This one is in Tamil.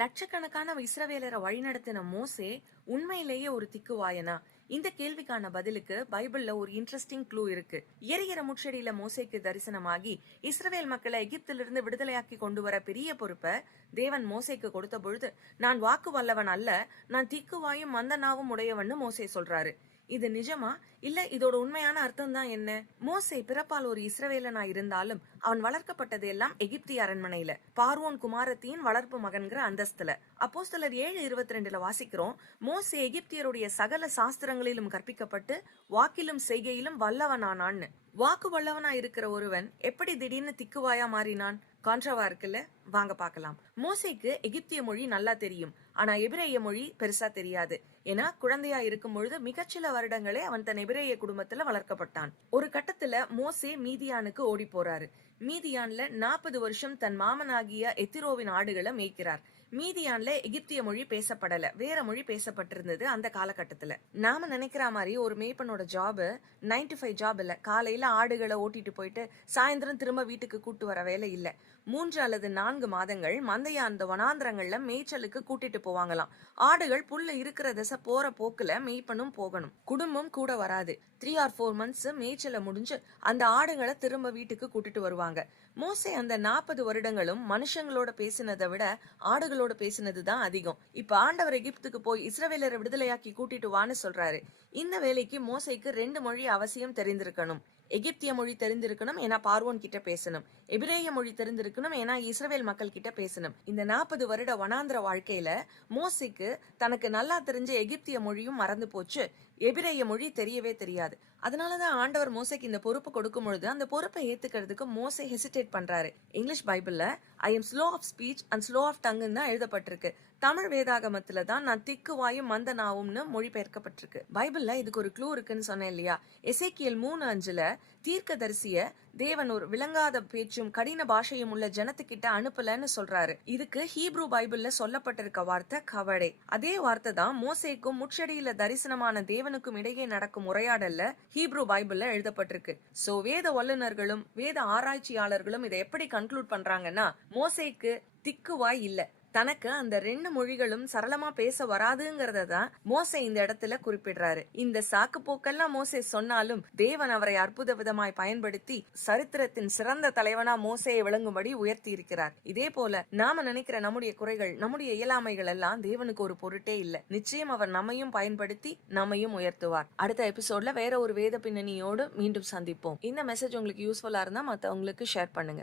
லட்சக்கணக்கான இஸ்ரவேலரை வழிநடத்தின மோசே உண்மையிலேயே ஒரு திக்குவாயனா? இந்த கேள்விக்கான பதிலுக்கு பைபிள்ல ஒரு இன்ட்ரெஸ்டிங் க்ளூ இருக்கு. எரிகிற முட்செடியில மோசேக்கு தரிசனமாகி இஸ்ரவேல் மக்களை எகிப்திலிருந்து விடுதலையாக்கி கொண்டு வர பெரிய பொறுப்பை தேவன் மோசேக்கு கொடுத்த பொழுது, நான் வாக்கு வல்லவன் அல்ல, நான் திக்குவாயும் மந்தனாவும் உடையவன்னு மோசே சொல்றாரு. இது நிஜமா? இல்ல இதோட உண்மையான அர்த்தம் தான் என்ன? மோசே பிறப்பால் ஒரு இஸ்ரவேலனா இருந்தாலும் அவன் வளர்க்கப்பட்டது எல்லாம் எகிப்திய அரண்மனையில, பார்வோன் குமாரத்தியின் வளர்ப்பு மகன்கிற அந்தஸ்துல. அப்போஸ்தலர் 7:22 வாசிக்கிறோம், மோசே எகிப்தியருடைய சகல சாஸ்திரங்களிலும் கற்பிக்கப்பட்டு வாக்கிலும் செய்கையிலும் வல்லவனானான்னு. வாக்கு வல்லவனா இருக்கிற ஒருவன் எப்படி திடீர்னு திக்குவாயா மாறினான்? கான்ட்ரவா இருக்குல்ல? வாங்க பார்க்கலாம். மோசேக்கு எகிப்திய மொழி நல்லா தெரியும், ஆனா எபிரேய மொழி பெருசா தெரியாது. ஏன்னா குழந்தையா இருக்கும் பொழுது மிகச்சில வருடங்களே அவன் தன் எபிரேய குடும்பத்துல வளர்க்கப்பட்டான். ஒரு கட்டத்துல மோசே மீதியானுக்கு ஓடி போறாரு. மீதியான்ல 40 வருஷம் தன் மாமனாகிய எத்திரோவின் ஆடுகளை மேய்க்கிறார். மீதியான்ல எகிப்திய மொழி பேசப்படல, வேற மொழி பேசப்பட்டிருந்தது அந்த காலகட்டத்துல. நாம நினைக்கிற மாதிரி ஒரு மேய்ப்பனோட ஜாப் 9 to 5 ஜாப் இல்ல. காலையில ஆடுகளை ஓட்டிட்டு போயிட்டு சாயந்தரம் திரும்ப வீட்டுக்கு கூட்டு வர வேலை இல்ல. 3 அல்லது 4 மாதங்கள் மந்தைய அந்த வனாந்திரங்கள்ல மேய்ச்சலுக்கு கூட்டிட்டு போவாங்களாம். ஆடுகள் புல்ல இருக்கிற திசை போற போக்குல மேய்ப்பனும் போகணும், குடும்பம் கூட வராது. 3 or 4 months மேய்ச்சல முடிஞ்சு அந்த ஆடுகளை திரும்ப வீட்டுக்கு கூட்டிட்டு வருவாங்க. மோசே அந்த 40 வருடங்களும் மனுஷங்களோட பேசினதை விட ஆடுகளோட பேசினதுதான் அதிகம். இப்ப ஆண்டவர் எகிப்துக்கு போய் இஸ்ரவேலரை விடுதலையாக்கி கூட்டிட்டு வான்னு சொல்றாரு. இந்த வேலைக்கு மோசேக்கு 2 மொழி அவசியம் தெரிந்திருக்கணும். எகிப்திய மொழி தெரிந்திருக்கணும், ஏன்னா பார்வோன் கிட்ட பேசணும். எபிரேய மொழி தெரிந்திருக்கணும், ஏன்னா இஸ்ரவேல் மக்கள் கிட்ட பேசணும். இந்த 40 வருட வனாந்திர வாழ்க்கையில மோசேக்கு தனக்கு நல்லா தெரிஞ்ச எகிப்திய மொழியும் மறந்து போச்சு, எபிரேய மொழி தெரியவே தெரியாது. அதனாலதான் ஆண்டவர் மோசேக்கு இந்த பொறுப்பு கொடுக்கும் பொழுது அந்த பொறுப்பை ஏத்துக்கிறதுக்கு மோசே ஹெசிடேட் பண்றாரு. இங்கிலீஷ் பைபிள்ல I am slow of speech and slow of டங்குன்னு தான் எழுதப்பட்டிருக்கு. தமிழ் வேதாகமத்துல தான் நான் திக்கு வாயும் மந்த நாவும்னு மொழிபெயர்க்கப்பட்டிருக்கு. பைபிள்ல இதுக்கு ஒரு க்ளூ இருக்குன்னு சொன்னேன் இல்லையா? எசேக்கியேல் 3:5 தீர்க்கதரிசிய தேவன் ஒரு விளங்காத பேச்சும் கடின பாஷையும் உள்ள ஜனத்துக்கிட்ட அனுப்பலன்னு சொல்றாரு. இதுக்கு ஹீப்ரூ பைபிள்ல சொல்லப்பட்டிருக்க வார்த்தை கவடே. அதே வார்த்தை தான் மோசேக்கும் முட்செடியில தரிசனமான தேவனுக்கும் இடையே நடக்கும் உரையாடல்ல ஹீப்ரூ பைபிள்ல எழுதப்பட்டிருக்கு. சோ வேத வல்லுநர்களும் வேத ஆராய்ச்சியாளர்களும் இதை எப்படி கன்க்ளூட் பண்றாங்கன்னா, மோசேக்கு திக்குவாய் இல்ல, தனக்கு அந்த 2 மொழிகளும் சரளமா பேச வராதுங்கிறத தான் மோசே இந்த இடத்துல குறிப்பிடுறாரு. இந்த சாக்கு போக்கெல்லாம் மோசே சொன்னாலும் தேவன் அவரை அற்புத விதமாய் பயன்படுத்தி சரித்திரத்தின் சிறந்த தலைவனா மோசையை விளங்கும்படி உயர்த்தி இருக்கிறார். இதே போல நாம நினைக்கிற நம்முடைய குறைகள், நம்முடைய இயலாமைகள் எல்லாம் தேவனுக்கு ஒரு பொருட்டே இல்ல. நிச்சயம் அவர் நம்மையும் பயன்படுத்தி நம்மையும் உயர்த்துவார். அடுத்த எபிசோட்ல வேற ஒரு வேத பின்னணியோடு மீண்டும் சந்திப்போம். இந்த மெசேஜ் உங்களுக்கு யூஸ்ஃபுல்லா இருந்தா மத்தவங்களுக்கு ஷேர் பண்ணுங்க.